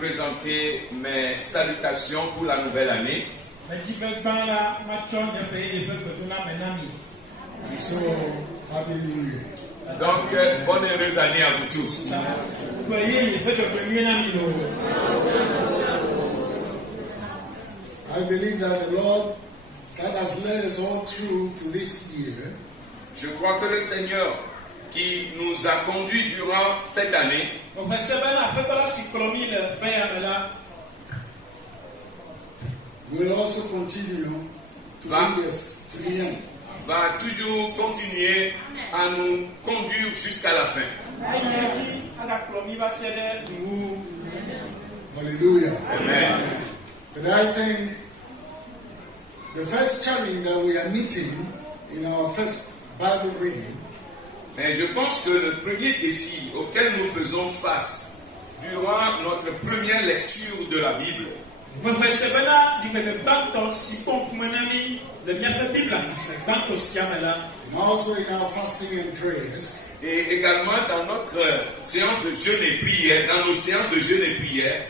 présenter mes salutations pour la nouvelle année. Donc, bonne heureuse année à vous tous. I believe that the Lord that has led us all through to this year, je crois que le Seigneur qui nous a conduits durant cette année will also continue to lead us to the end. Va toujours continuer à nous conduire jusqu'à la fin. Hallelujah. Amen. But I think the first challenge that we are meeting in our first Bible reading Mais je pense que le premier défi auquel nous faisons face durant notre première lecture de la Bible, and also in our fasting and prayers, et également dans notre séance de jeûne et prière, dans nos séances de jeûne et prière,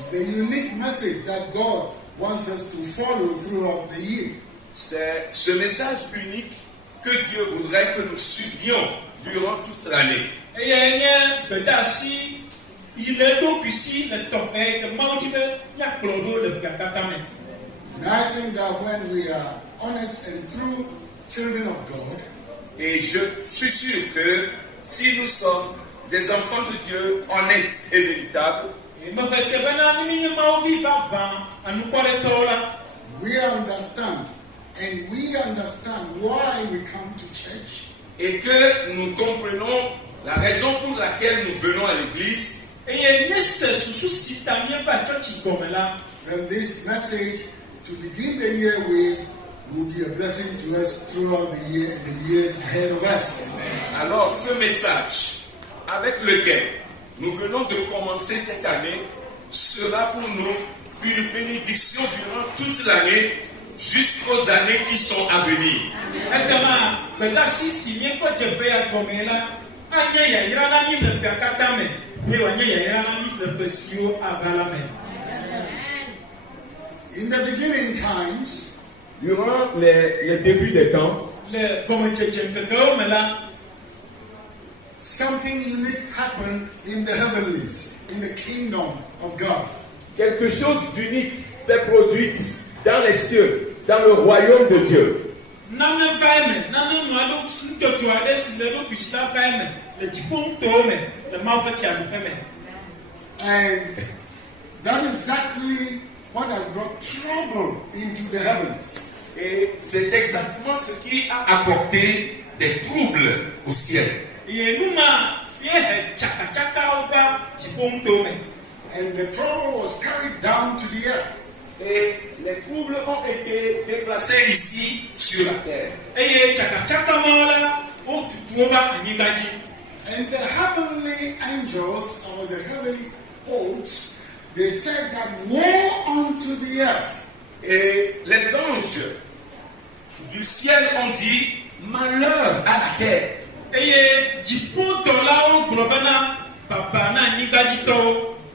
is the unique message that God wants us to follow throughout the year. c'est ce message unique que Dieu voudrait que nous suivions durant toute l'année. And I think that when we are honest and true children of God, Et je suis sûr que si nous sommes des enfants de Dieu honnêtes et véritables, we understand why we come to church, et que nous comprenons la raison pour laquelle nous venons à l'église, then this message to begin the year with will be a blessing to us throughout the year and the years ahead of us. alors ce message avec lequel nous venons de commencer cette année sera pour nous une bénédiction durant toute l'année jusqu'aux années qui sont à venir. In the beginning times, Durant les débuts des temps, something unique happened in the heavenlies, in the kingdom of God. quelque chose d'unique s'est produit dans les cieux, dans le royaume de Dieu. And that is exactly what has brought trouble into the heavens. Et c'est exactement ce qui a apporté des troubles au ciel. And the trouble was carried down to the earth. Et les troubles ont été déplacés ici sur la terre. And the heavenly angels, or the heavenly hosts, they said that woe unto the earth. Et les anges du ciel ont dit malheur à la terre.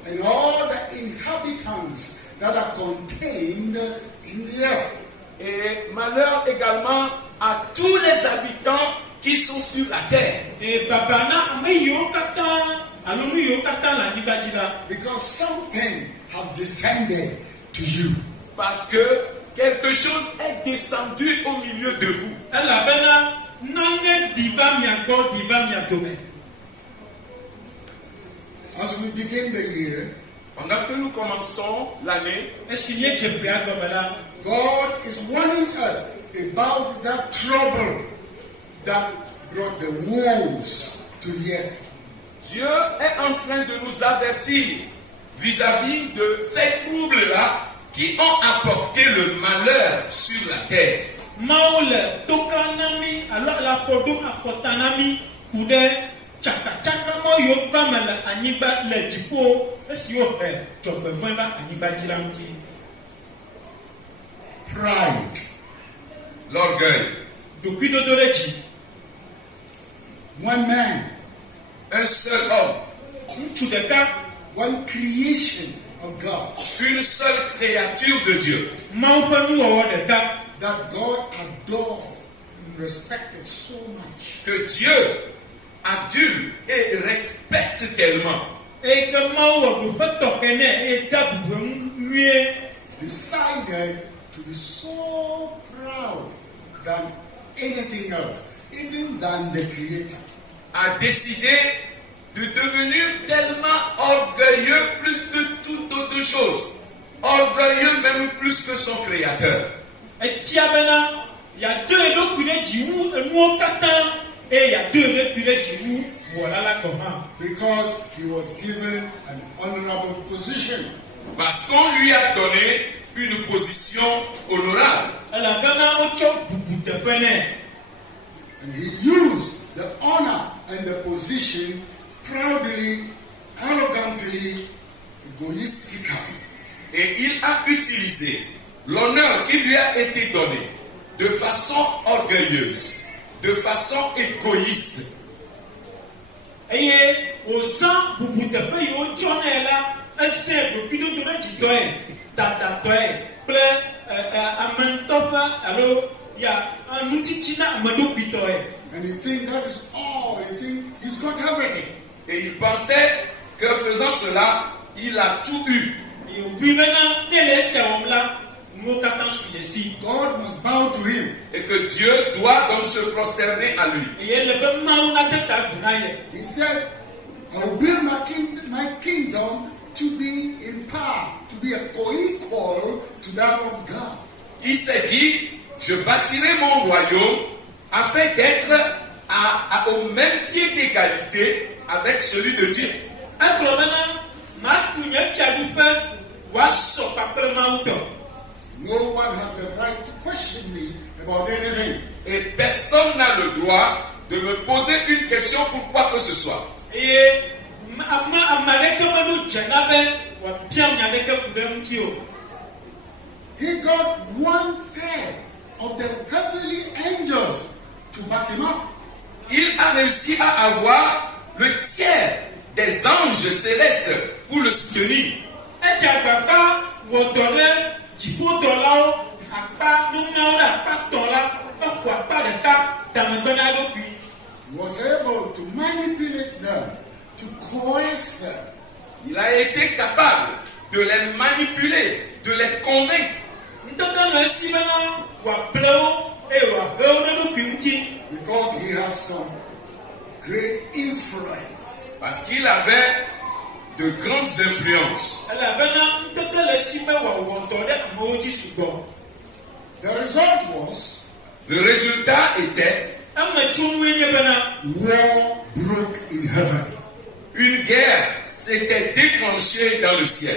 And all the inhabitants that are contained in the earth. Et malheur également à tous les habitants qui sont sur la terre. Because something has descended to you. Parce que quelque chose est descendu au milieu de vous. As we begin the year, Pendant que nous commençons l'année, God is warning us about that trouble that brought the woes to the earth. Dieu est en train de nous avertir vis-à-vis de ces troubles-là qui ont apporté le malheur sur la terre. Pride. L'orgueil. One man Un seul homme one creation of God. Une seule créature de Dieu. That God adored and respected so much. Que Dieu adule et respecte tellement. Decided to be so proud than anything else, even than the Creator. A décidé de devenir tellement orgueilleux plus que toute autre chose. Orgueilleux même plus que son créateur. Il y a deux et il y a deux voilà la comment. Because he was given an honorable position. Parce qu'on lui a donné une position honorable. And he used the honor and the position proudly, arrogantly, egoistically. Et il a utilisé l'honneur qui lui a été donné de façon orgueilleuse, de façon égoïste. Et au sang, vous vous tapez au tchonnet là, un seul depuis nous donner du doigt, tatatoy, plein, à mentopa, alors il y a un outil tina à menopitoy. And he think that is all. He think he's got everything. Et il pensait que faisant cela, il a tout eu. Et au but maintenant, ne laissez là, nous t'attendons sur les sites. God must bow to him. Et que Dieu doit donc se prosterner à lui. Et le peu mal n'a pas He said, I will build my kingdom to be in power, to be a co-equal to that of God. Il s'est dit, je bâtirai mon royaume afin d'être au même pied d'égalité avec celui de Dieu. No one has the right to question me about anything. Et personne n'a le droit de me poser une question pour quoi que ce soit. He got 1/3 of the heavenly angels to back him up. Il a réussi à avoir le tiers des anges célestes pour le soutenir. He was able to manipulate them, to coerce them. Il a été capable de les manipuler, de les convaincre. Because he has some great influence. Parce qu'il avait de grandes influences. The result was, Le résultat était war broke in heaven. une guerre s'était déclenchée dans le ciel.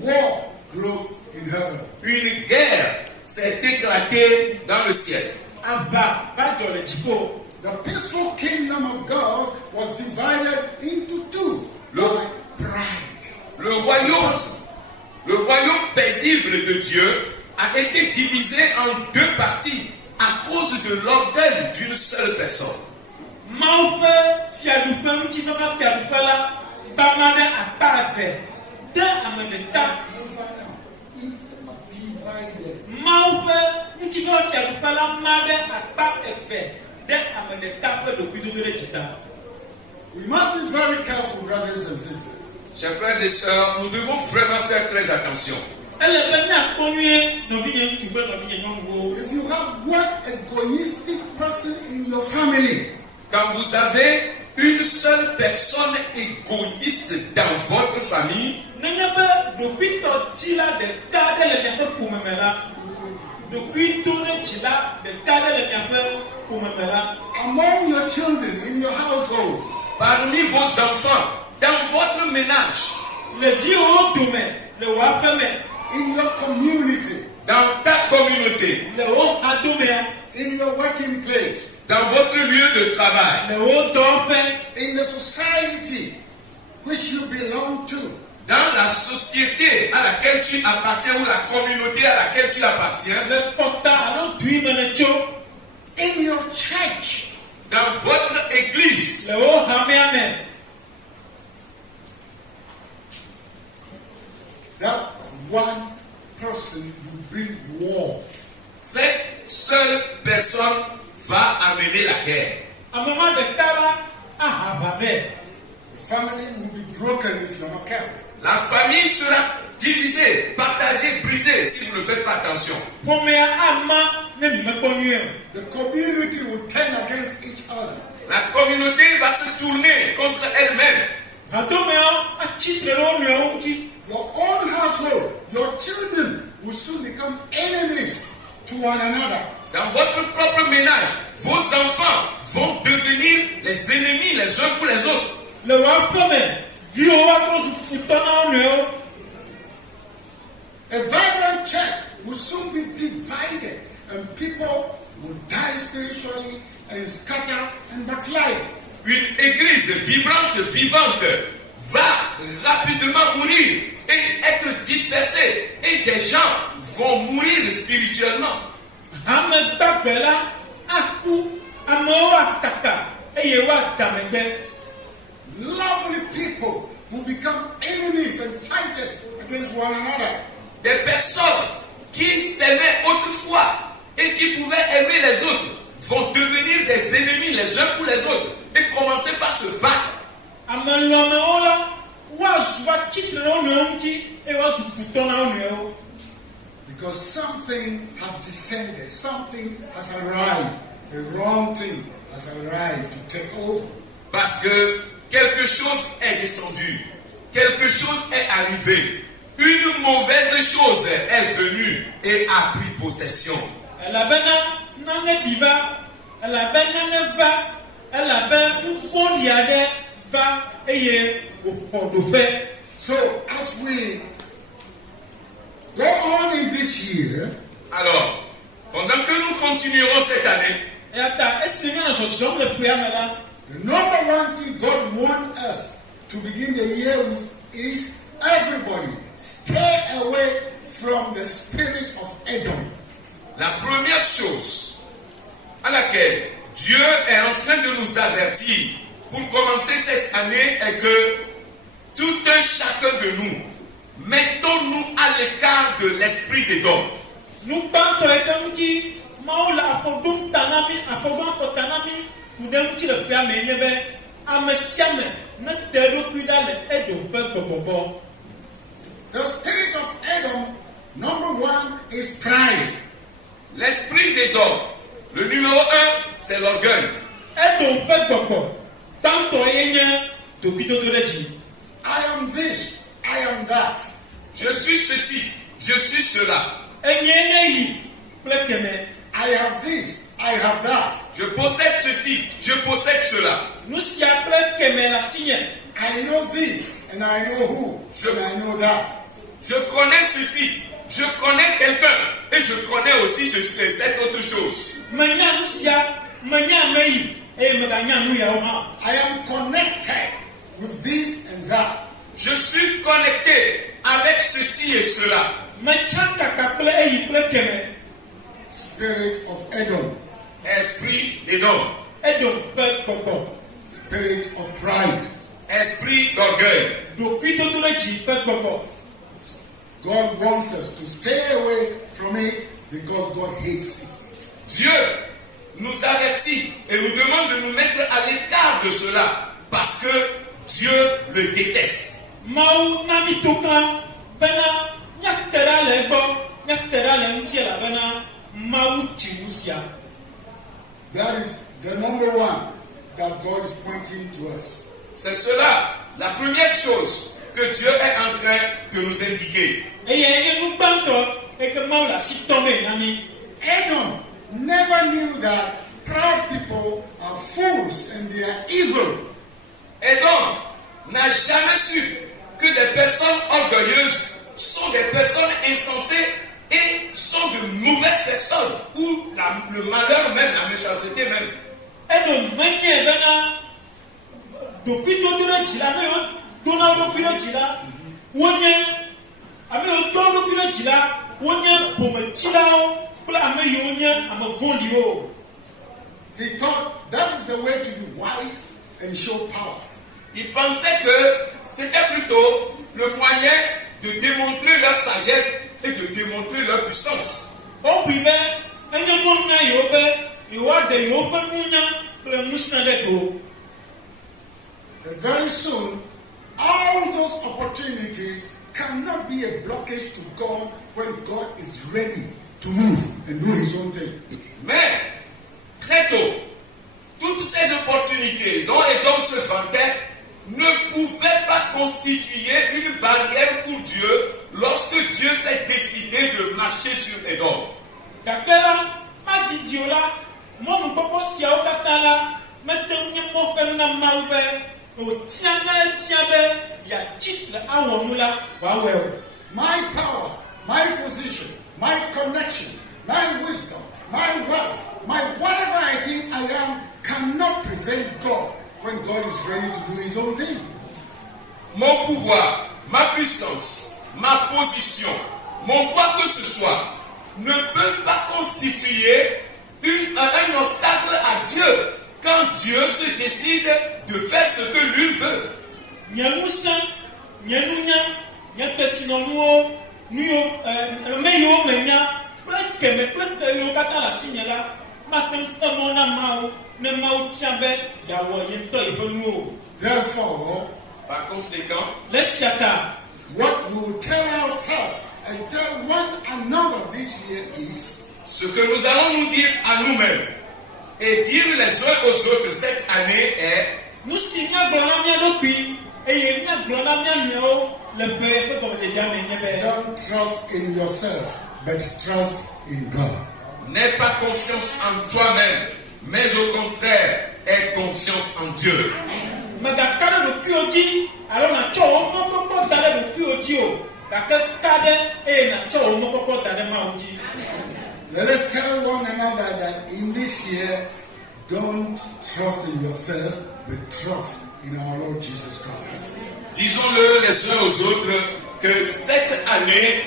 War broke in heaven. Une guerre s'est éclatée dans le ciel. The peaceful kingdom of God was divided into two by pride. Le royaume paisible de Dieu a été divisé en deux parties à cause de l'orgueil d'une seule personne. We must be very careful, brothers and sisters. Chers frères et sœurs, nous devons vraiment faire très attention. If you have one egoistic person in your family, Quand vous avez une seule personne égoïste dans votre famille, among your children in your household, parmi vos enfants, dans votre ménage, in your community, dans ta communauté, in your working place, dans votre lieu de travail, in the society which you belong to, dans la société à laquelle tu appartiens ou la communauté à laquelle tu appartiens, in your church, dans votre église, mère. The family will be broken if you're not careful. La famille sera divisée, partagée, brisée si vous ne faites pas attention. The community will turn against each other. La communauté va se tourner contre elle-même. Your own household, your children will soon become enemies to one another. Dans votre propre ménage, vos enfants vont devenir les ennemis les uns pour les autres. A vibrant church will soon be divided and people will die spiritually and scatter and backslide. Une église vibrante, vivante, va rapidement mourir et être dispersée. Et des gens vont mourir spirituellement. Lovely people will become enemies and fighters against one another. Des personnes qui s'aimaient autrefois et qui pouvaient aimer les autres vont devenir des ennemis les uns pour les autres et commencer par se battre. Because something has descended, something has arrived, a wrong thing has arrived to take over. Parce que quelque chose est descendu, quelque chose est arrivé. Une mauvaise chose est venue et a pris possession. So as we go on in this year, Alors, pendant que nous continuerons cette année, the number one thing God wants us to begin the year with is everybody stay away from the spirit of Edom. la première chose à laquelle Dieu est en train de nous avertir pour commencer cette année est que tout un chacun de nous, mettons-nous à l'écart de l'esprit d'Édom. The spirit of Edom, number one, is pride. L'esprit d'Édom, le numéro 1, c'est l'orgueil. I am this, I am that. Je suis ceci, je suis cela. I have this, I have that. Je possède ceci, je possède cela. I know this, and I know who, and I know that. Je connais ceci, je connais quelqu'un et je connais aussi cette autre chose. I am connected with this and that. Je suis connecté avec ceci et cela. Spirit of Edom. Esprit d'Édom, Spirit of pride. esprit d'orgueil. God wants us to stay away from it because God hates it. Dieu nous avertit et nous demande de nous mettre à l'écart de cela parce que Dieu le déteste. That is the number one that God is pointing to us. C'est cela, la première chose que Dieu est en train de nous indiquer. Edom never knew that proud people are fools and they are evil. Edom n'a jamais su que des personnes orgueilleuses sont des personnes insensées et sont de mauvaises personnes, ou le malheur même, la méchanceté même. He thought that was the way to be wise and show power. Ils pensaient que c'était plutôt le moyen de démontrer leur sagesse et de démontrer leur puissance. that very soon all those opportunities cannot be a blockage to God when God is ready to move and do his own thing. Mais, très tôt, toutes ces opportunités dont Édom se vantait ne pouvaient pas constituer une barrière pour Dieu lorsque Dieu s'est décidé de marcher sur Édom. My power, my position, my connections, my wisdom, my wealth, my whatever I think I am cannot prevent God when God is ready to do his own thing. Mon pouvoir, ma puissance, ma position, mon quoi que ce soit ne peuvent pas constituer un obstacle à Dieu quand Dieu se décide de faire ce que lui veut. Therefore, par conséquent, what we will tell ourselves and tell one another this year is, ce que nous allons nous dire à nous-mêmes et dire les uns aux autres cette année est don't trust in yourself, but trust in God. n'aie pas confiance en toi-même, mais au contraire, aie confiance en Dieu. Let us tell one another that in this year, don't trust in yourself, but trust in our Lord Jesus Christ. Disons-le les uns aux autres que cette année,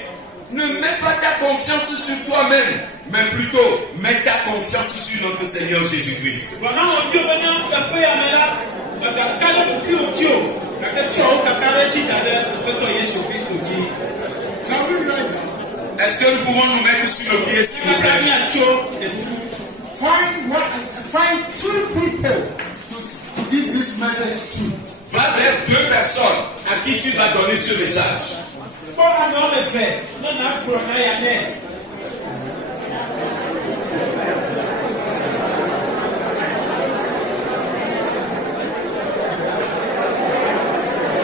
ne mets pas ta confiance sur toi-même, mais plutôt mets ta confiance sur notre Seigneur Jésus-Christ. Shall we rise up? Est-ce que nous pouvons nous mettre sur nos pieds, s'il vous plaît? Find two people to give this message to. Va vers deux personnes à qui tu vas donner ce message.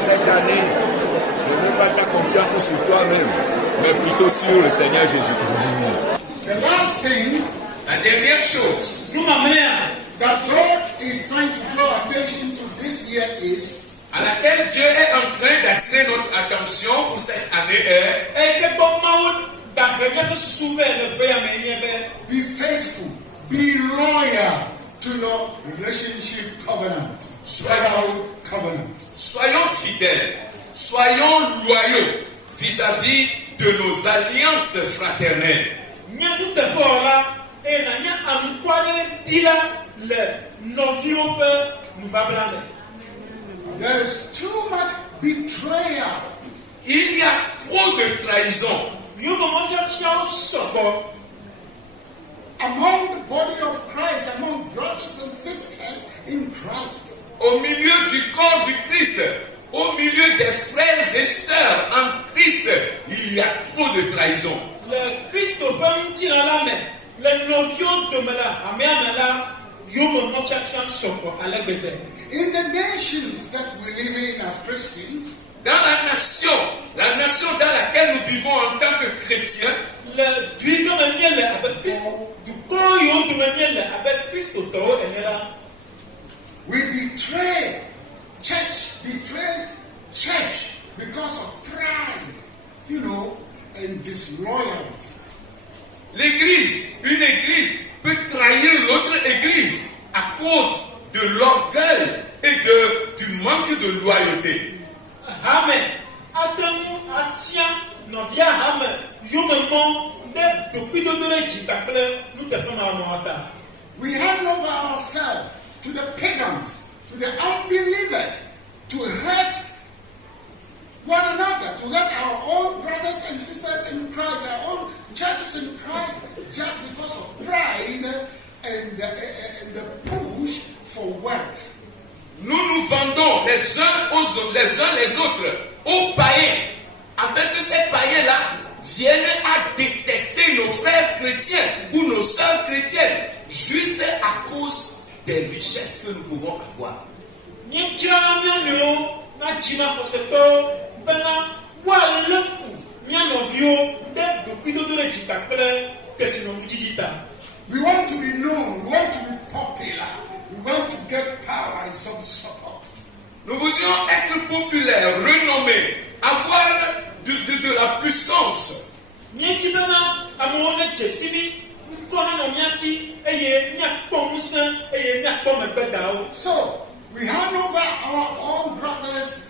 Cette année, ne mets pas ta confiance sur toi-même, mais plutôt sur le Seigneur Jésus-Christ. The last thing La dernière chose that God is trying to draw attention to this year is, à laquelle Dieu est en train d'attirer notre attention pour cette année est be faithful, be loyal to your relationship covenant. Covenant. soyons fidèles, soyons loyaux vis-à-vis de nos alliances fraternelles. There is too much betrayal. Il y a trop de trahison Among the body of Christ, among brothers and sisters in Christ. au milieu du corps du Christ, au milieu des frères et sœurs en Christ. Il y a trop de trahison. In the nations that we live in as Christians, Dans la nation dans laquelle nous vivons en tant que chrétiens, we betray. Church betrays church because of pride, and disloyalty. une église peut trahir l'autre église à cause de l'orgueil et du manque de loyauté. We hand over ourselves to the pagans, to the unbelievers, to hurt one another, to hurt our own brothers and sisters in Christ, our own churches in Christ, just because of pride and the push for wealth. Nous nous vendons les uns les autres, aux païens, afin que ces païens-là viennent à détester nos frères chrétiens ou nos sœurs chrétiennes, juste à cause des richesses que nous pouvons avoir. We want to be known, we want to be popular, we want to get power and some support. Nous voudrions être populaires, renommés, avoir de la puissance. So, we hand over our own brothers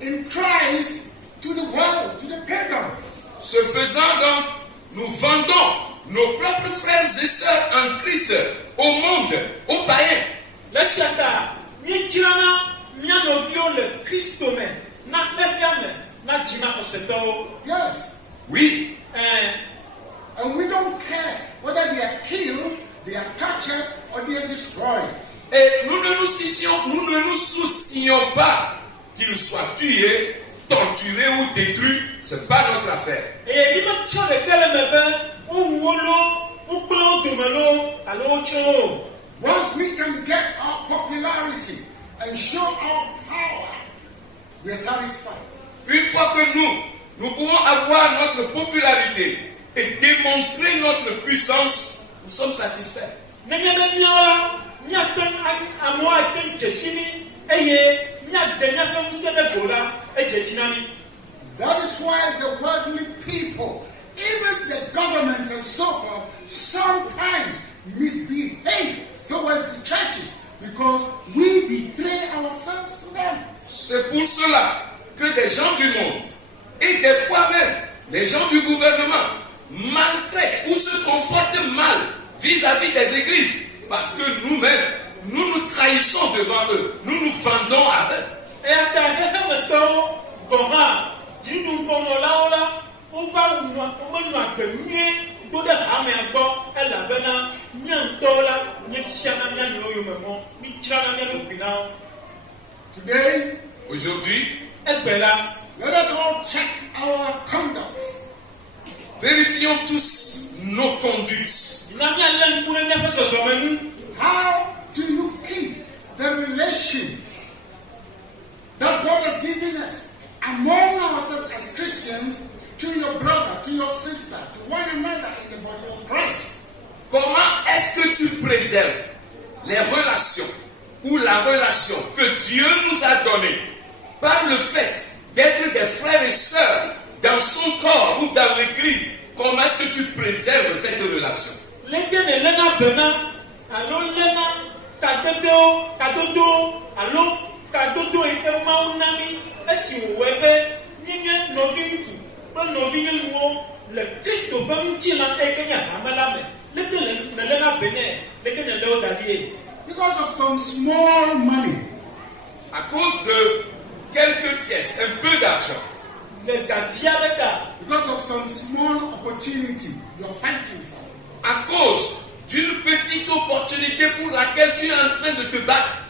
in Christ to the world, to the pagans. Ce faisant donc, nous vendons nos propres frères et sœurs en Christ au monde, aux païens. Yes. Oui. And we don't care whether they are killed, they are captured, or they are destroyed. Et nous ne nous soucions pas qu'ils soient tués, torturés ou détruits. C'est pas notre affaire. Once we can get our popularity and show our power, we are satisfied. Une fois que nous pouvons avoir notre popularité et démontrer notre puissance, nous sommes satisfaits. That is why the worldly people, even the governments and so forth, sometimes misbehave towards the churches because we betray ourselves to them. C'est pour cela que des gens du monde et des fois même les gens du gouvernement maltraitent ou se comportent mal vis-à-vis des églises parce que nous-mêmes, nous nous trahissons devant eux, nous nous vendons à eux. Today, aujourd'hui, let us all check our conduct. Vérifions tous nos conduites. How do you keep the relation that God has given us among ourselves as Christians to your brother, to your sister, to one another in the body of Christ? Comment est-ce que tu préserves les relations ou la relation que Dieu nous a donnée par le fait d'être des frères et sœurs dans son corps ou dans l'église? Comment est-ce que tu préserves cette relation? Because of some small money, À cause de quelques pièces, un peu d'argent, because of some small opportunity you're fighting for, à cause d'une petite opportunité pour laquelle tu es en train de te battre,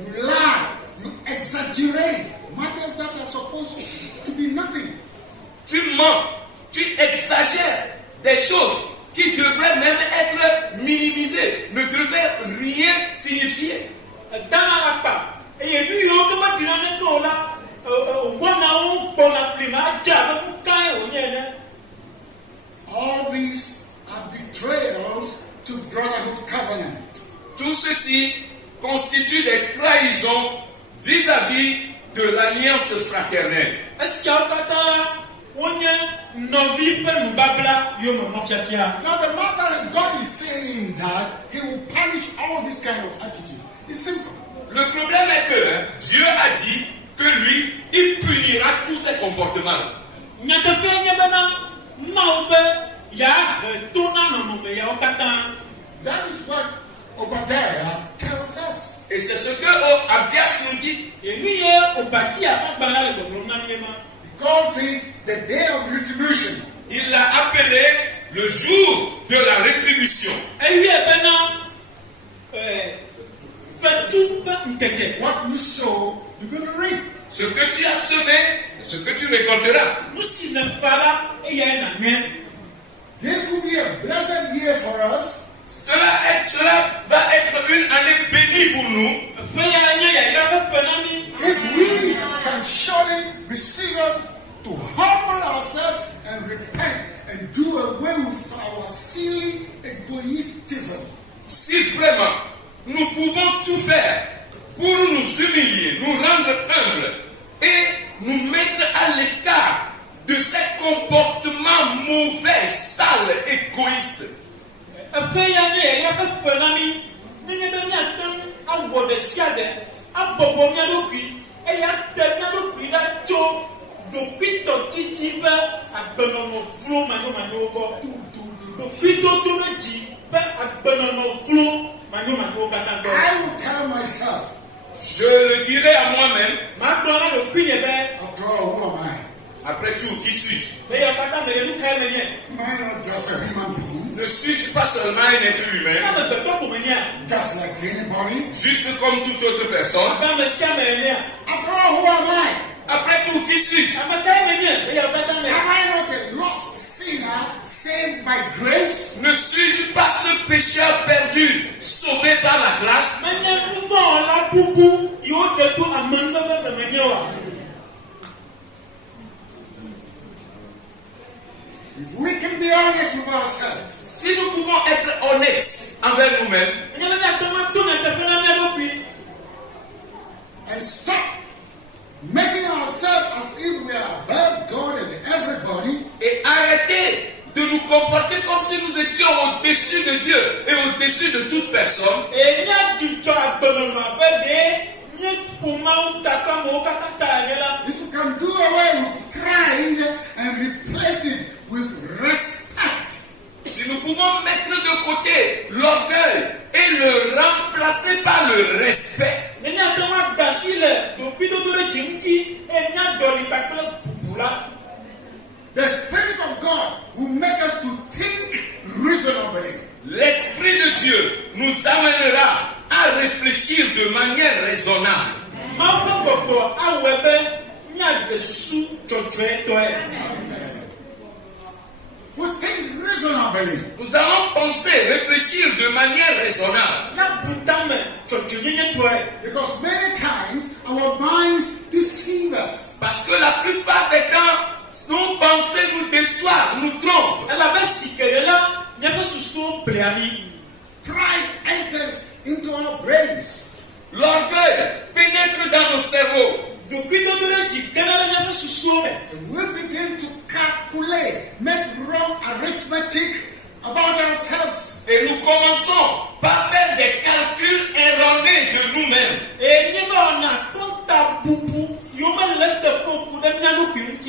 you lie, you exaggerate matters that are supposed to be nothing. tu mens, tu exagères des choses qui devraient même être minimisées, ne devraient rien signifier. All these are betrayals to brotherhood covenant. Tout ceci constitue des trahisons vis-à-vis de l'alliance fraternelle. Now the matter is, God is saying that He will punish all this kind of attitude. It's simple. Le problème est que Dieu a dit que lui, il punira tous ces comportements. That is what Obadiah tells us. Et c'est ce que Abdias nous dit. He calls it the day of retribution. Il l'a appelé le jour de la rétribution. What you sow, you're going to reap. Ce que tu as semé, c'est ce que tu récolteras. This will be a blessed year for us. Cela va être une année bénie pour nous. If we can surely be serious to humble ourselves and repent and do away with our silly egoism. Si vraiment nous pouvons tout faire pour nous humilier, nous rendre humbles et nous mettre à l'écart de ces comportements mauvais, sales, égoïstes. I will tell myself, je le dirai à moi-même, after all, who am I? après tout, qui suis-je? Am I not just a human being? Ne suis-je pas seulement un être humain, Just like anybody? juste comme toute autre personne? After all, who am I? Après tout, qui suis-je? Am I not a lost sinner saved by grace? Ne suis-je pas ce pécheur perdu, sauvé par la grâce? If we can be honest with ourselves, Si nous pouvons être honnêtes envers nous-mêmes and stop making ourselves as if we are above God and everybody, et arrêter de nous comporter comme si nous étions au-dessus de Dieu et au-dessus de toute personne, if we can do away with crying and replace it with respect, si nous pouvons mettre de côté l'orgueil et le remplacer par le respect, the Spirit of God will make us to think reasonably. l'Esprit de Dieu nous amènera à réfléchir de manière raisonnable. We think reasonably. Nous allons penser, réfléchir de manière raisonnable. Because many times our minds deceive us. Parce que la plupart des temps, nos pensées nous déçoivent, nous trompent. Pride enters into our brains. L'orgueil pénètre dans nos cerveaux. And we begin to calculate, make wrong arithmetic about ourselves. Et nous commençons par faire des calculs erronés de nous-mêmes.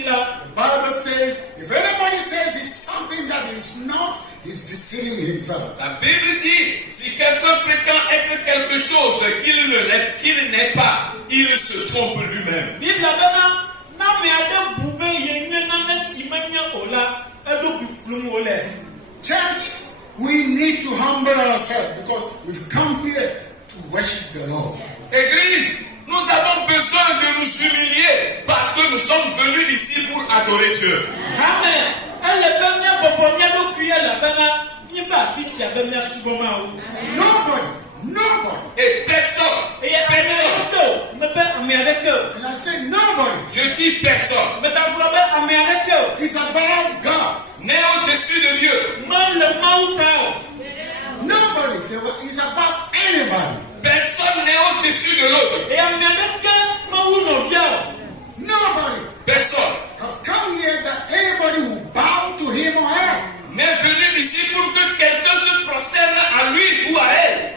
The Bible says, if anybody says it's something that is not, he's deceiving himself. La Bible dit, si quelqu'un prétend être quelque chose qu'il n'est pas, il se trompe lui-même. Church, we need to humble ourselves because we've come here to worship the Lord. Église, nous avons besoin de nous humilier parce que nous sommes venus ici pour adorer Dieu. Nobody. Et personne. And I say nobody Je dis personne. is above God. Né au-dessus de Dieu. Nobody is above anybody. Personne n'est au-dessus de l'autre. Nobody Personne have come here that anybody will bow to him or her. n'est venu ici pour que quelqu'un se prosterne à lui ou à elle.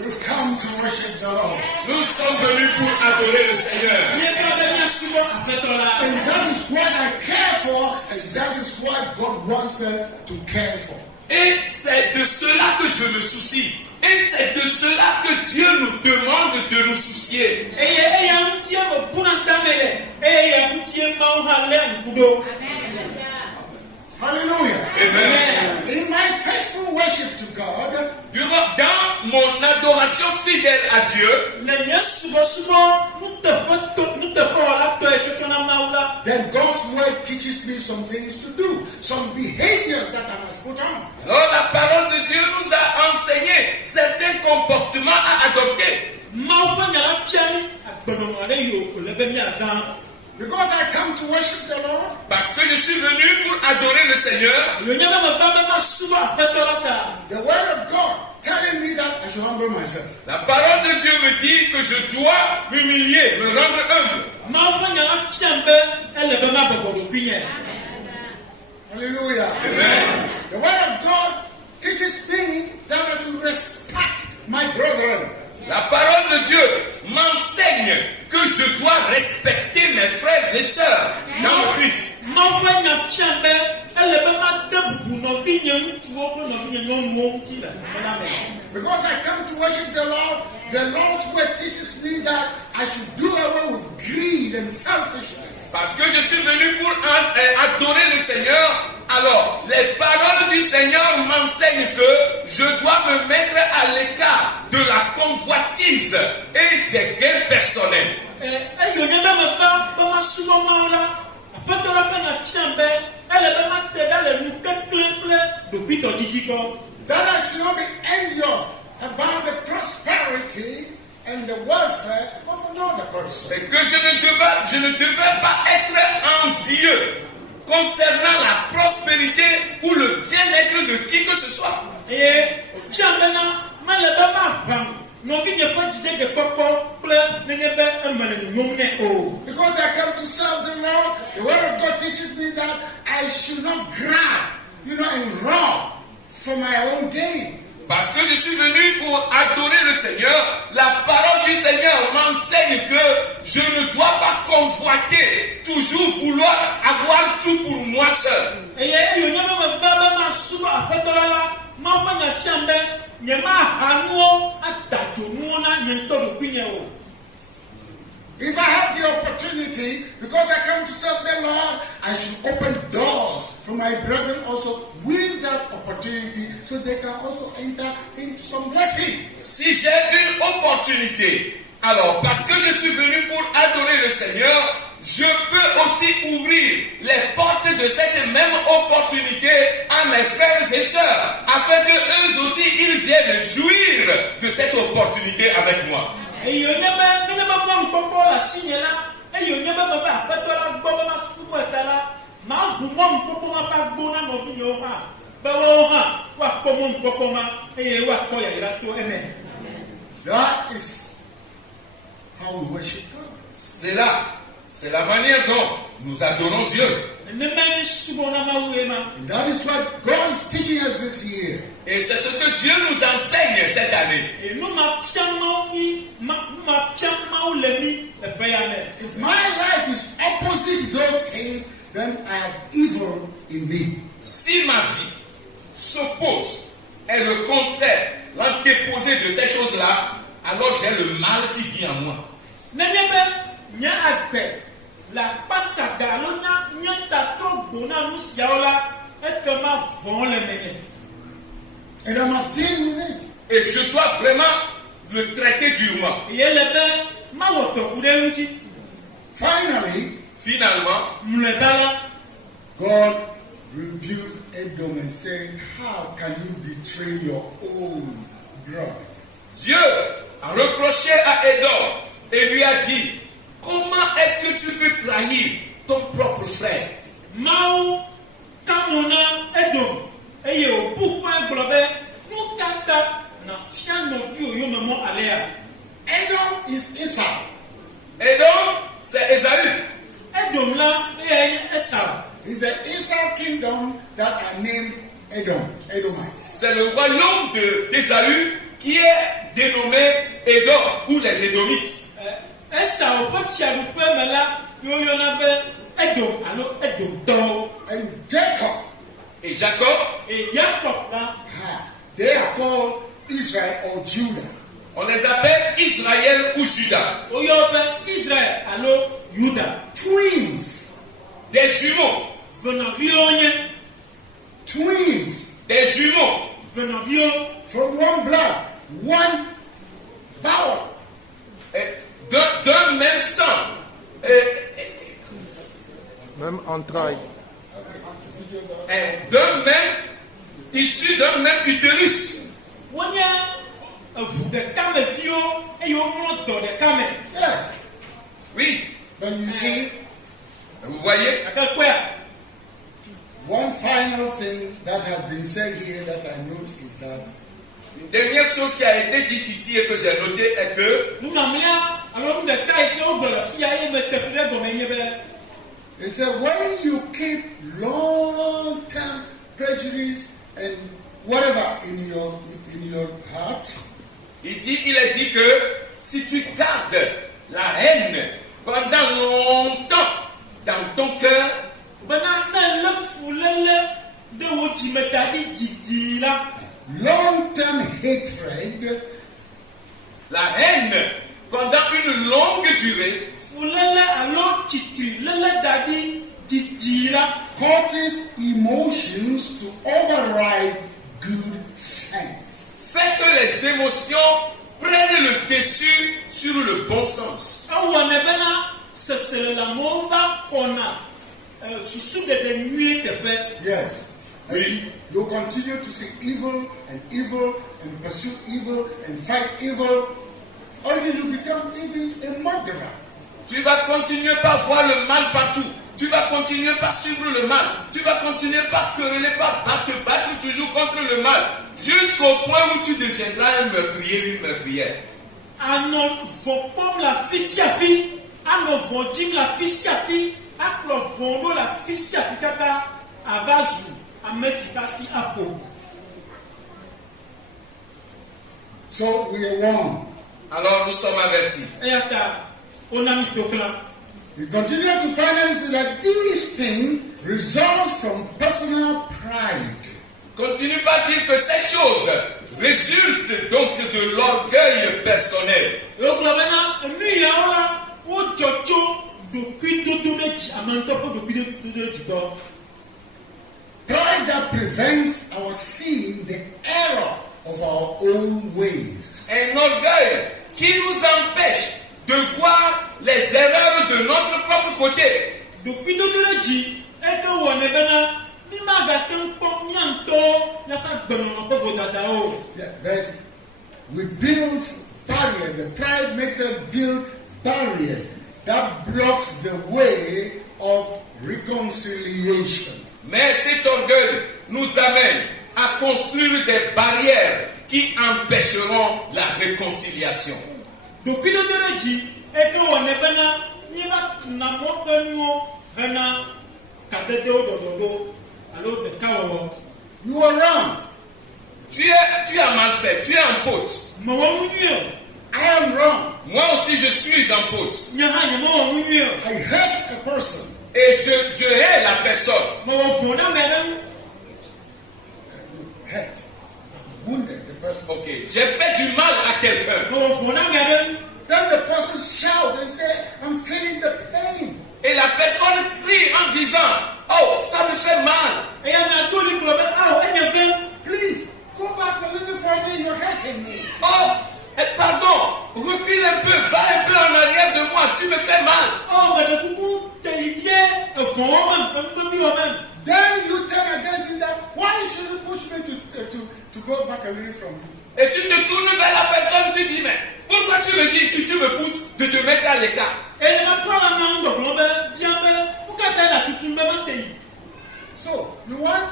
We've come to worship the Lord. Nous sommes venus pour adorer le Seigneur. And that is what I care for, and that is what God wants us to care for. Et c'est de cela que je me soucie. Et c'est de cela que Dieu nous demande de nous soucier. Hallelujah. Amen. In my faithful worship to God, Dans mon adoration fidèle à Dieu, then God's word teaches me some things to do, some behaviors that I must put on. alors la parole de Dieu nous a enseigné certains comportements à adopter. Because I come to worship the Lord, Parce que je suis venu pour adorer le Seigneur. the word of God telling me that I should humble myself. La parole de Dieu me dit que je dois m'humilier, me rendre humble. Hallelujah. Amen. The word of God teaches me that I should respect my brethren. La parole de Dieu m'enseigne que je dois respecter mes frères et sœurs dans le Christ. Because I come to worship the Lord's word teaches me that I should do away with greed and selfishness. Parce que je suis venu pour adorer le Seigneur. Alors, les paroles du Seigneur m'enseignent que je dois me mettre à l'écart de la convoitise et des gains personnels. That I should not be envious about the prosperity and the welfare of another person. Et que je ne devais pas être envieux concernant la prospérité ou le bien-être de qui que ce soit. Because I come to serve the Lord, the word of God teaches me that I should not grab, and rob for my own gain. Parce que je suis venu pour adorer le Seigneur, la parole du Seigneur m'enseigne que je ne dois pas convoiter, toujours vouloir avoir tout pour moi seul. If I have the opportunity, because I come to serve the Lord, I should open doors for my brethren also with that opportunity so they can also enter into some blessing. Si j'ai une opportunité, alors parce que je suis venu pour adorer le Seigneur, je peux aussi ouvrir les portes de cette même opportunité à mes frères et sœurs, afin que eux aussi ils viennent jouir de cette opportunité avec moi. That is how we worship God. C'est la manière dont nous adorons Dieu. And that is what God is teaching us this year. Et c'est ce que Dieu nous enseigne cette année. If my life is opposite those things, then I have evil in me. Si ma vie s'oppose, est le contraire, l'antéposé de ces choses-là, alors j'ai le mal qui vit en moi. And I must deal with it. Et je dois vraiment le traiter durement. Finalement, God rebuked Edom and said, how can you betray your own brother? Dieu a reproché à Édom et lui a dit, comment est-ce que tu peux trahir ton propre frère? Edom is Esau. Édom, c'est Ésaü. It's the Esau kingdom that are named Edom. Edomites. C'est le royaume d'Ésaü qui est dénommés Édom ou les Édomites. Esa o pe fiaɖuƒe me la yɔna be Edom alo Edomtɔwo. And Jacob, Et Jacob, Et Jacob la they are called Israel or Judah. on les appelle Israël ou Judas. woyɔ be Israel alo Yuda. Twins. Des jumeaux. Venɔviwo nye Twins. Des jumeaux. venɔviwo From one blood. One power. D'un même sang. Même entraille. Issus d'un même utérus. wonye eʋu ɖeka me viwo eye womlɔ dɔ ɖeka me. Yes. Oui, But you see, vous voyez. Gake kpea one final thing that has been said here that I note is that Une dernière chose qui a été dite ici et que j'ai noté est que nu mamlɛa alo nu ɖeka yi ke wogblɔ le fi ya eye me teƒe ɖe gɔme nye be it said when you keep long-term prejudice and whatever in your heart, il est dit que si tu gardes la haine pendant longtemps dans ton cœur, bena ne le fuléle ɖe wo dzimekaɖi didi la. long-term hatred la haine pendant une longue durée Fuléle alo tsitri léle daɖi didi la causes emotions to override good sense. fait que les émotions prennent le dessus sur le bon sens. ewɔnɛ bena seseleamewo va xɔna susu ɖeɖe nyuie teƒe. Yes. Oui. You continue to see evil and pursue evil and fight evil until you become even a murderer. Tu vas continuer par voir le mal partout. Tu vas continuer par suivre le mal. Tu vas continuer par quereller, par battre toujours contre le mal. Jusqu'au point où tu deviendras un meurtrier, une meurtrière. Anɔ vɔ kpɔm le afi sia afi, anɔ vɔ dzim le afi sia afi, akplɔ vɔ ɖo le afi sia afi katã ava zu ame si ƒe asi aƒo. So we are warned. Alors nous sommes avertis. Eya ta wona mi to xlã. We continue to find out that these things result from personal pride. Continue pas à dire que ces choses résultent donc de l'orgueil personnel. Wogblɔ bena nu yawo la wodzɔ tso ɖokuidodo ɖe dzi ame ŋutɔ ƒe ɖokuidodo ɖe dzitɔ. Pride that prevents our seeing the error of our own ways. Un orgueil qui nous empêche de voir les erreurs de notre propre côté. Ɖokuidodo ɖe dzi eke wɔnɛ bena mi magate ŋu kpɔ mía ŋutɔ míaƒe gbenɔnɔ ƒe vodadawo. Yeah, but we build barriers. The pride makes us build barriers that blocks the way of reconciliation. Mais cet orgueil nous amène à construire des barrières qui empêcheront la réconciliation. Ɖokuidodo ɖe dzi eke wɔnɛ bena míeva tuna mɔ ƒe nuwo hena kadedewo ɖɔɖɔɖo alo ɖekawɔwɔ. You are wrong. Tu as mal fait, tu es en faute. Mewɔ nu nyuie o. I am wrong. Moi aussi je suis en faute. Nye hã nyemewɔ nu nyuie o. I hate a person. Et je hais la personne. Mewɔ vɔ ɖe ame ɖe ŋu. Hate. Wounded the person. Ok, j'ai fait du mal à quelqu'un. Mewɔ vɔ ɖe ame ɖe ŋu. Then the person shout and say, I'm feeling the pain. Et la personne crie en disant, oh, ça me fait mal. Eya mea to li gblɔ be awo enye ve. Please, go back a little further, you're hurting me. Oh, pardon, recule un peu, va un peu en arrière de moi, tu me fais mal. Oh, meɖe kuku te yi vie evɔwo mem, enudoviwo mem. Then you turn against him that, why should you push me to go back a little from you? Et tu te tournes vers la personne, tu dis, mais pourquoi tu me dis, tu me pousses de te mettre à l'écart? Eye me trɔ la ame ŋgɔgblɔ be bia be wo katã le atutum be mate yi. So, you want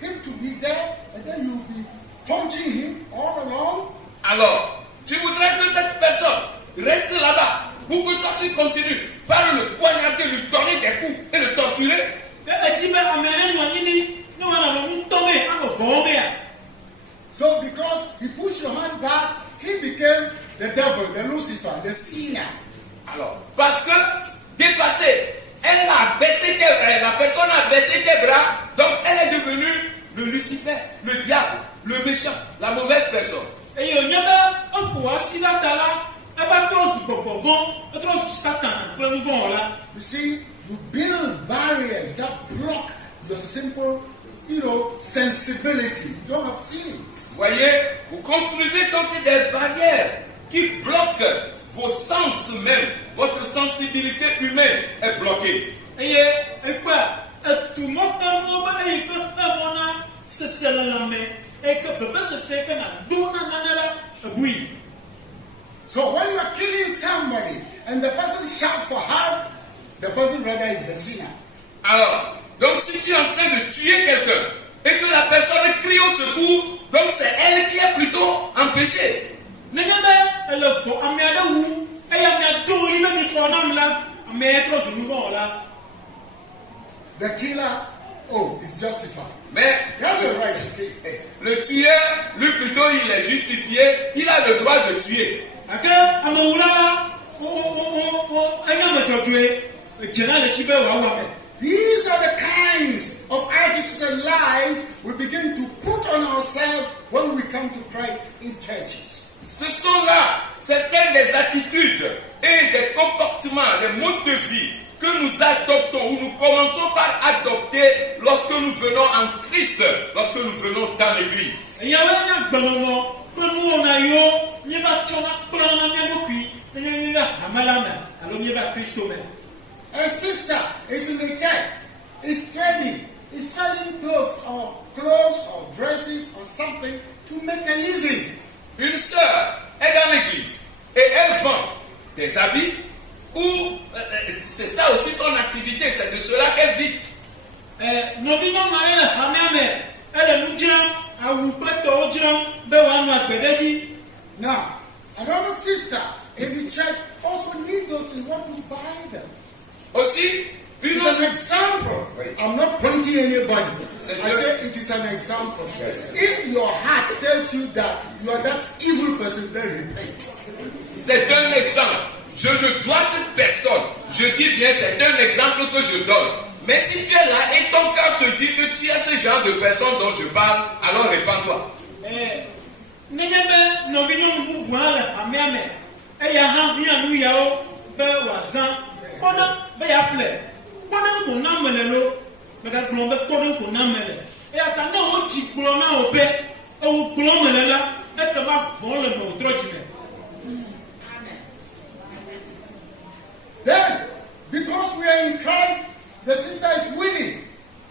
him to be there, and then you'll be punching him all along? Alors, tu voudrais que cette personne reste là-bas pour que toi tu continues par le poignarder, lui donner des coups et le torturer? Ke edi be ame ɖe nɔ anyi ɖi ne wòanɔ nu tɔmee anɔ vɔwo mea. So, because he pushed your hand back, he became the devil, the Lucifer, the sinner. Alors, parce que dépassée, la personne a baissé tes bras, donc elle est devenue le Lucifer, le diable, le méchant, la mauvaise personne. Et il y a un pouvoir si là, You see, you build barriers that block your simple, sensibility. You don't have feelings. Voyez, vous construisez donc des barrières qui bloquent vos sens même, votre sensibilité humaine est bloquée. So when you are killing somebody and the person shouts for help, the person rather is the sinner. Alors, donc si tu es en train de tuer quelqu'un et que la personne crie au secours, donc c'est elle qui est plutôt empêchée. The killer, is justified. Mais That's the right to kill. le tueur, lui plutôt, il est justifié, il a le droit de tuer. These are the kinds of attitudes and lives we begin to put on ourselves when we come to Christ in churches. Ce sont là certaines des attitudes et des comportements, des modes de vie que nous adoptons ou nous commençons par adopter lorsque nous venons en Christ, lorsque nous venons dans l'Église. A sister is in the church, is trading, is selling clothes or dresses or something to make a living. Une sœur est dans l'église et elle vend des habits ou c'est ça aussi son activité, c'est de cela qu'elle vit. Now, another sister in the church also needs those who want to buy them. Aussi, une It's an example. I'm not pointing anybody. C'est I say it is an example. If your heart tells you that you are that evil person, then repent. c'est un exemple. Je ne doite personne. Je dis bien, c'est un exemple que je donne. Mais si tu es là et ton cœur te dit que tu es ce genre de personne dont je parle, alors répands-toi. Then, because we are in Christ, the sister is winning.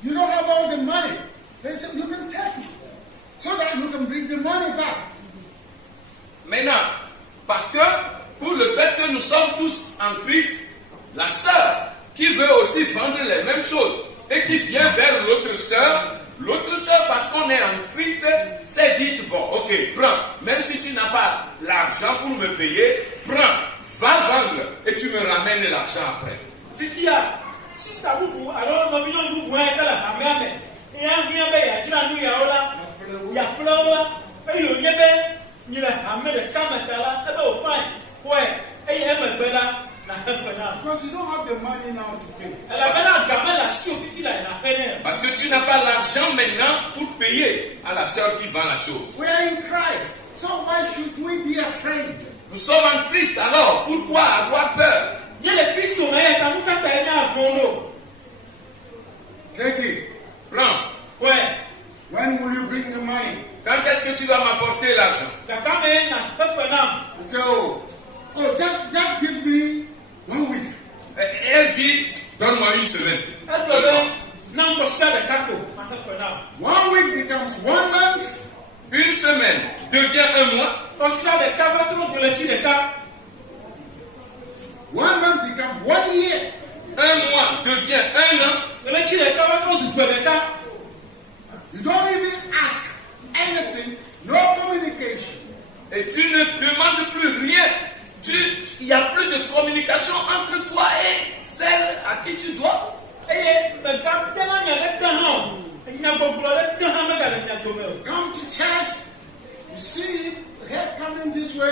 You don't have all the money. They say you can take it so that you can bring the money back. Maintenant, parce que pour le fait que nous sommes tous en Christ, la sœur qui veut aussi vendre les mêmes choses et qui vient vers l'autre sœur parce qu'on est en Christ, s'est dit, bon, ok, prends, même si tu n'as pas l'argent pour me payer, prends, va vendre et tu me ramènes l'argent après. Because you don't have the money now to pay. Parce que tu n'as pas l'argent maintenant pour payer à la sœur qui vend la chose. We are in Christ. So why should we be afraid? Nous sommes en Christ, alors pourquoi avoir peur? Take it. Prends. When will you bring the money? Quand est-ce que tu vas m'apporter l'argent? You say, just give me 1 week. Et elle dit, donne-moi une semaine. 1 week becomes 1 month. Une semaine devient un mois. 1 month becomes 1 year. Un mois devient un an. You don't even ask anything, no communication. Et tu ne demandes plus rien. Il n'y a plus de communication entre toi et celle à qui tu dois. Come to church, you see head coming this way,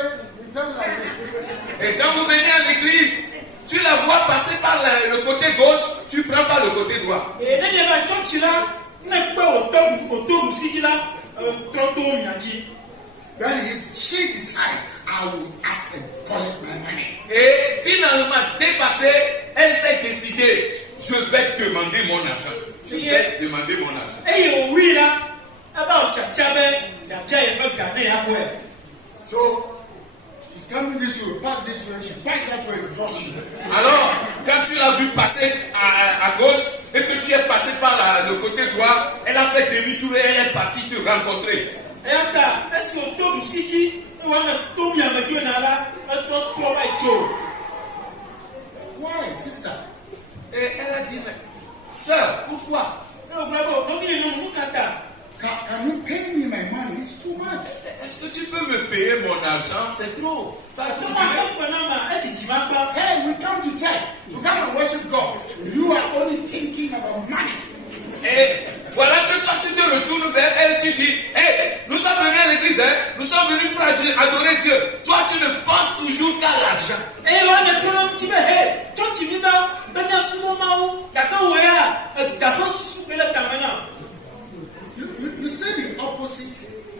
par le côté gauche, tu prends par le côté droit. Et là, il y a un church là, n'est pas autour aussi là, trop tôt, Then she decides, I will ask and collect my money. Et finalement, dépassée, elle s'est décidée, je vais demander mon argent. Je vais demander mon argent. Et oui là, about Chachabe, la pierre est gardée à quoi? So she's coming this way, pass this way, she pass that way, cross you. Alors, quand tu l'as vu passer à gauche et que tu es passé par le côté droit, elle a fait demi-tour et elle est partie te rencontrer. Et attends, est-ce que autour aussi qui, on a tout mis à me dire là, trop chaud. Why, sister? Et elle a dit, mais, sœur, pourquoi? Can you pay me my money? It's too much. Est-ce que tu peux me payer mon argent? C'est trop. Ça a trop duré. Hey, we come to church to come and worship God. You are only thinking about money. Et voilà que toi tu te retournes vers elle, tu dis, hey, nous sommes venus à l'église, hein? Nous sommes venus pour adorer Dieu. Toi tu ne penses toujours qu'à l'argent. Et là, on est trop petit, mais hey, tu dis là, ben il y a ce moment où, d'accord, sous le terminal. You see the opposite.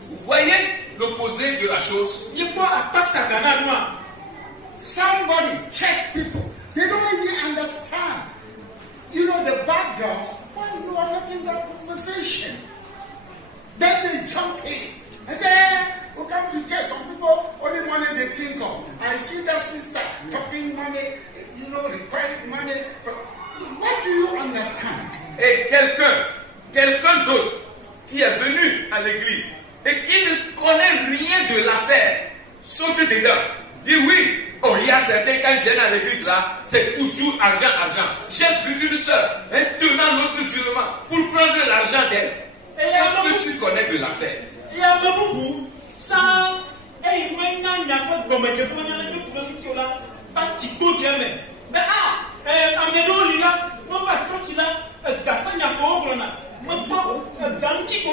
Vous voyez l'opposé de la chose? Il faut à ça gana Somebody check people. They don't even understand. You know the background. Why you are making that conversation? Then they jump in and say, hey, we come to church. Some people only money they think of. I see that sister talking money, you know, requiring money. What do you understand? Et quelqu'un d'autre qui est venu à l'église et qui ne connaît rien de l'affaire, saute dedans, dit oui, oh, il y a certains quand ils viennent à l'église là, c'est toujours argent. J'ai vu une sœur, tenant notre durement pour prendre l'argent d'elle. Est-ce que tu connais de l'affaire? Il y a beaucoup, ça, et maintenant, il y a pas de gomme, il y a pas de là, pas de tico, mais à Médon, là, on va tout là, d'accord, il y a pas de gomme, dans Tico,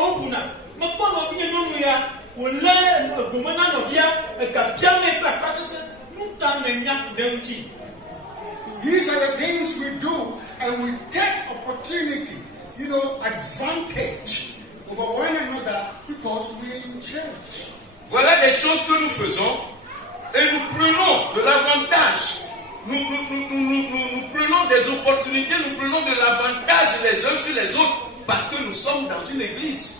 mais pas de gomme, il y a, ou là, le gomme, il y a, bien mes plaques, parce que nous, quand il y a d'un petit. These are the things we do, and we take opportunity, you know, advantage over one another because we're in church. Voilà les choses que nous faisons et nous prenons de l'avantage. Nous prenons des opportunités, nous prenons de l'avantage les uns sur les autres parce que nous sommes dans une église.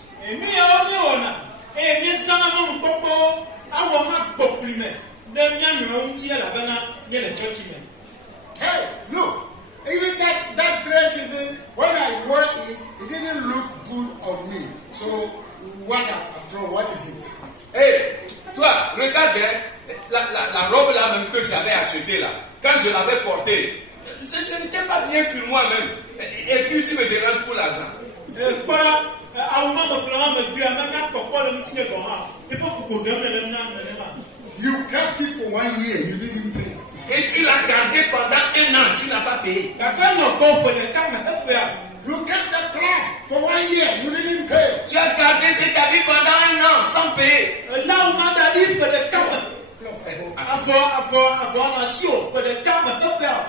Hey, look, even that dress, even when I wore it, it didn't look good on me. So, after all, what is it? Hey, toi, regarde bien, la robe là même que j'avais achetée là, quand je l'avais portée, ce n'était pas bien sur moi-même. Et puis tu me déranges pour l'argent. You kept it for 1 year, you didn't pay. Et tu l'as gardé pendant 1 an, tu n'as pas payé. You kept the cloth for 1 year, you didn't pay. Tu as gardé cet habit pendant 1 an sans payer. Tu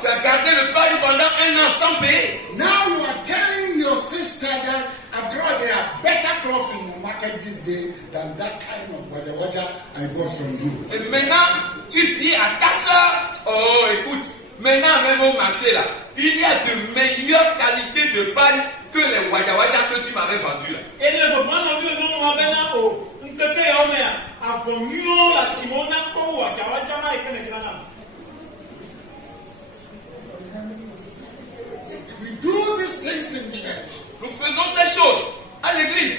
as gardé le pari pendant 1 an sans payer. Now you are telling your sister that after all there are better clothes in the market this day than that kind of water I bought from you. Et maintenant, tu dis à ta soeur, oh écoute, maintenant même au marché là, il y a de meilleures qualités de paille que les wada que tu m'avais vendu là. We do these things in church. Nous faisons ces choses à l'église.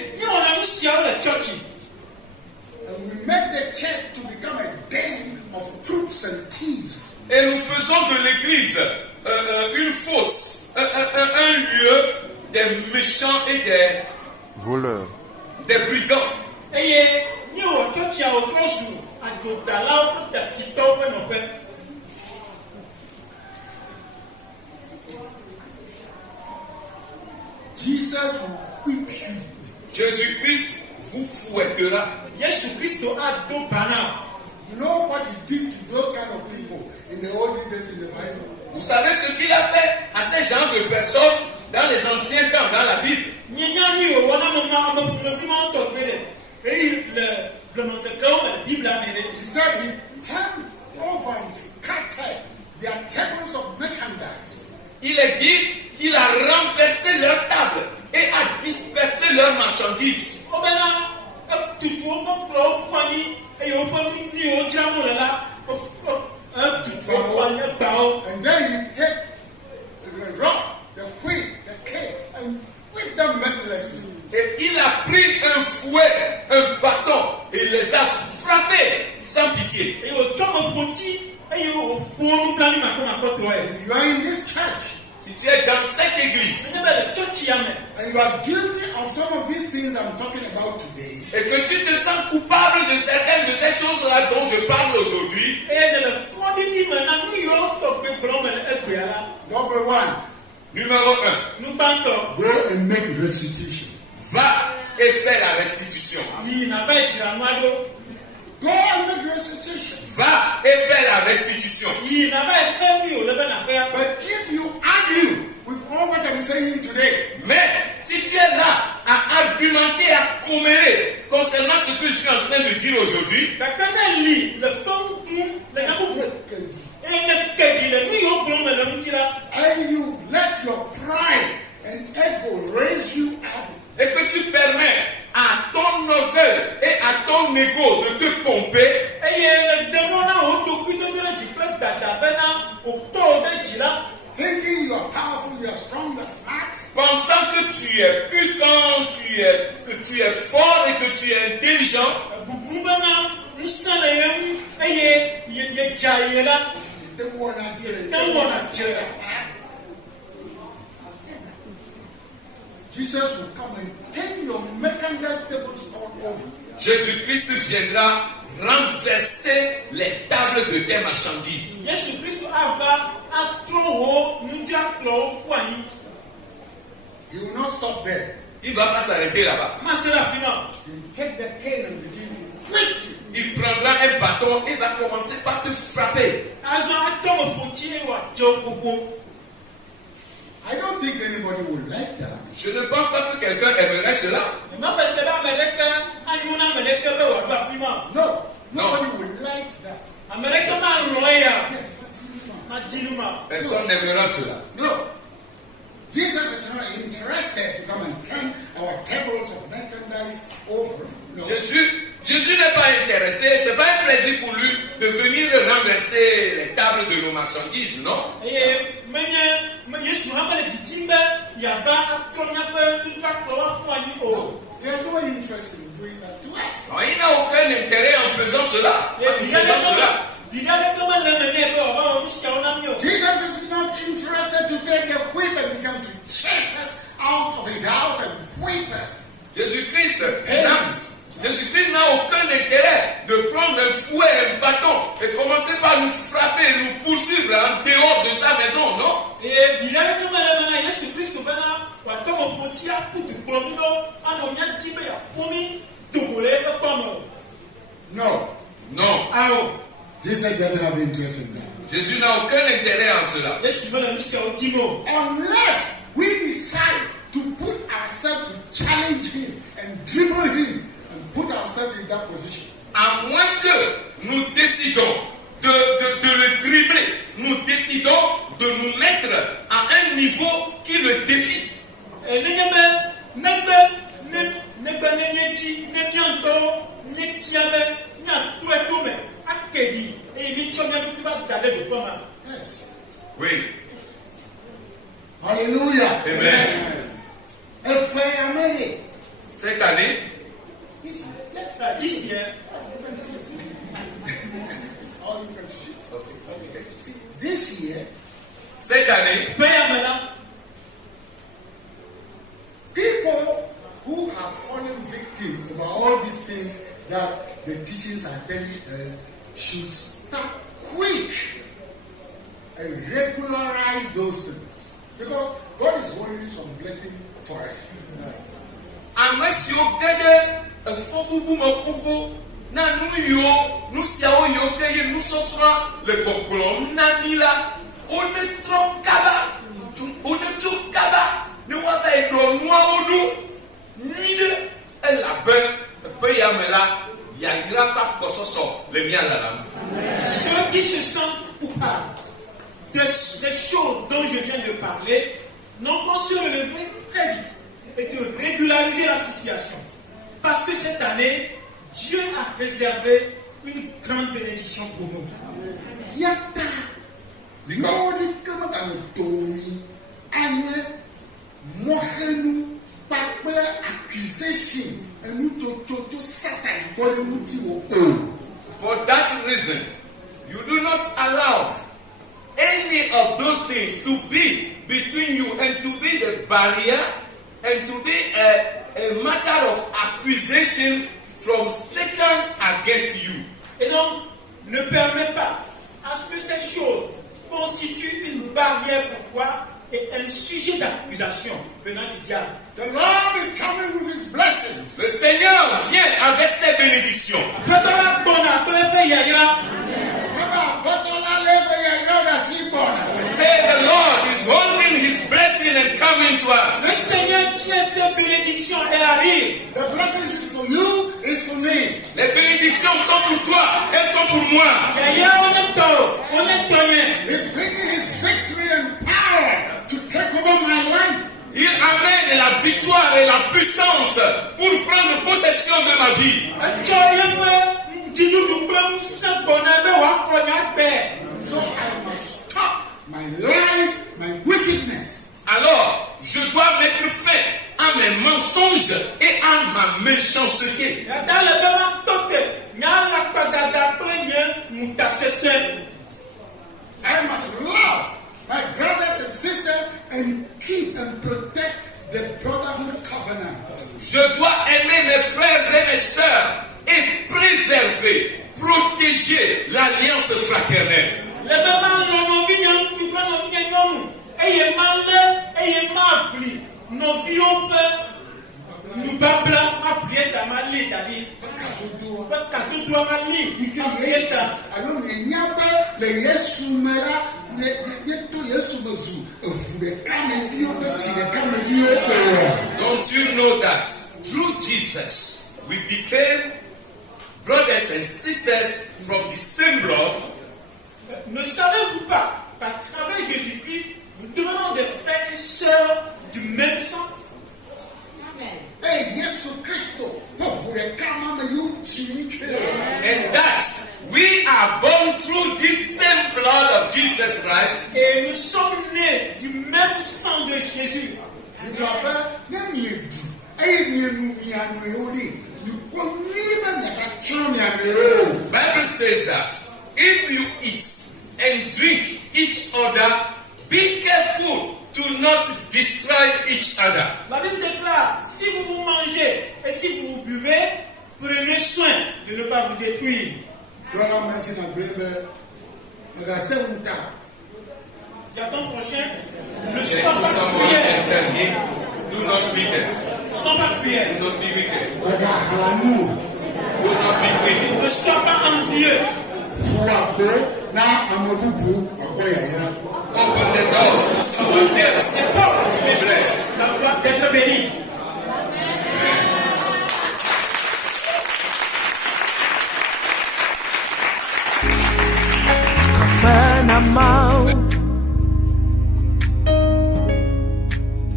And we make the church to become a den of crooks and thieves. Et nous faisons de l'église une fosse, un lieu des méchants et des voleurs, des brigands. Jesus will whip you. Jésus-Christ vous fouettera. You know what he did to those kind of people in the olden days in the Bible? Vous savez ce qu'il a fait à ces genres de personnes dans les anciens temps, dans la Bible? He said he turned over and scattered their tables of merchandise. Il est dit qu'il a renversé leurs tables et a dispersé leurs marchandises. And then he hit the rod, the whip, the cane, and whipped them mercilessly. Et il a pris un fouet, un bâton, et les a frappés sans pitié. If you are in this church, Si tu es dans cette église and you are guilty of some of these things I'm talking about today, et que tu te sens coupable de certaines de ces choses-là dont je parle aujourd'hui, number one, numéro 1, go and make restitution. va et fais la restitution. Go and make restitution. Va et fais la restitution. But if you argue with all what I'm saying today, Mais si tu es là à argumenter, à commérer concernant ce que je suis en train de dire aujourd'hui, and you let your pride and ego raise you up, et que tu permets à ton orgueil et à ton ego de te pomper, thinking you are powerful, you are strong, you are smart, pensant que tu es puissant, que tu es fort et que tu es intelligent, you don't want to get it. Jesus will come and turn your merchandise tables all over. Jésus-Christ viendra renverser les tables de tes marchandises. He will not stop there. Il ne va pas s'arrêter là-bas. He will take the cane and begin to whip you. Il prendra un bâton et va commencer par te frapper. I don't think anybody would like that. Je ne pense pas que quelqu'un aimerait cela. No, nobody would like that. Personne n'aimera cela. No. Jesus is not interested to come and turn our tables of merchandise over. No. Jésus n'est pas intéressé, c'est pas un plaisir pour lui de venir renverser les tables de nos marchandises, non? He has no interest in doing that to us. Non, il n'a aucun intérêt en faisant cela. Jesus is not interested to take the whip and begin to chase us out of his house and whip us. Jésus-Christ n'a aucun intérêt de prendre un fouet, un bâton et commencer par nous frapper, nous poursuivre en dehors de sa maison, non? No. Non. Jesus doesn't have interest in that. Jésus n'a aucun intérêt en cela. Unless we decide to put ourselves to challenge him and dribble him and put ourselves in that position. À moins que nous décidons de le dribbler, nous décidons de nous mettre à un niveau qui le défie. Yes. Oui. Hallelujah. Amen. Cette année, This year, cette année, people who have fallen victim over all these things that the teachings are telling us should start quick and regularize those things. Because God is holding some blessing for us. ame siwo ge ɖe efɔbubu me ƒoƒo na nu yiwo, nu siawo yiwo ke ye nusɔsrɔ̃ le gbɔgblɔm na mi la, on est trop kaba, on est trop kaba, nous avons fait le noir au nous, ni de, elle la bonne, peu yamela, yagira pas pour ce sort, le mien là. Ceux qui se sentent coupables des choses dont je viens de parler n'ont qu'à se relever très vite et de régulariser la situation. Parce que cette année, Dieu a réservé une grande bénédiction pour nous. Yata, Lord, come on, Tony, Anya, Mohenu, Papa, accusation, and you to Satan, what you For that reason, you do not allow any of those things to be between you and to be the barrier and to be a matter of accusation from Satan against you. Et donc, ne permets pas à ce que ces choses constituent une barrière pour toi et un sujet d'accusation venant du diable. The Lord is coming with his blessings. Le Seigneur vient avec ses bénédictions. Say the Lord is holding his blessing and coming to us. Le Seigneur tient ses bénédictions et arrive. The blessings is for you, is for me. Les bénédictions sont pour toi, elles sont pour moi. He's bringing his victory and power to take over my life. Il amène la victoire et la puissance pour prendre possession de ma vie. So I must stop my lies, my wickedness. Alors, je dois mettre fin à mes mensonges et à ma méchanceté. I must love my brothers and sisters and keep and protect the brotherhood covenant. Je dois aimer mes frères et mes sœurs et préserver, protéger l'alliance fraternelle. Don't you know that through Jesus we became brothers and sisters from the same blood? Ne savez-vous pas qu'à travers Jésus-Christ, nous devenons des frères et sœurs du même sang? Hey, Yesu Christo, And that we are born through this same blood of Jesus Christ. Et nous sommes nés du même sang de Jésus. Bible says that if you eat and drink each other, be careful to not destroy each other. La Bible déclare, si vous vous mangez et si vous vous buvez, prenez soin de ne pas vous détruire. J'attends prochain. Ne sois pas cruel. Do not be wicked. Ne sois pas cruel. Do not be wicked. Do not be wicked. Ne sois pas envieux. Open the doors to someone else. Les portes to be blessed. doivent être bénies.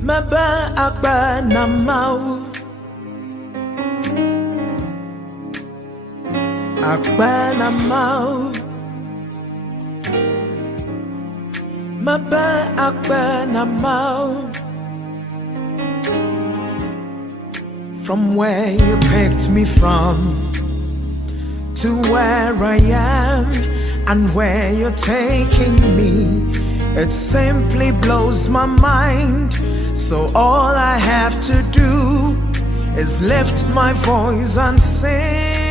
Maba akpanamau Maba akpanamau. From where you picked me from to where I am and where you're taking me, it simply blows my mind. So all I have to do is lift my voice and sing.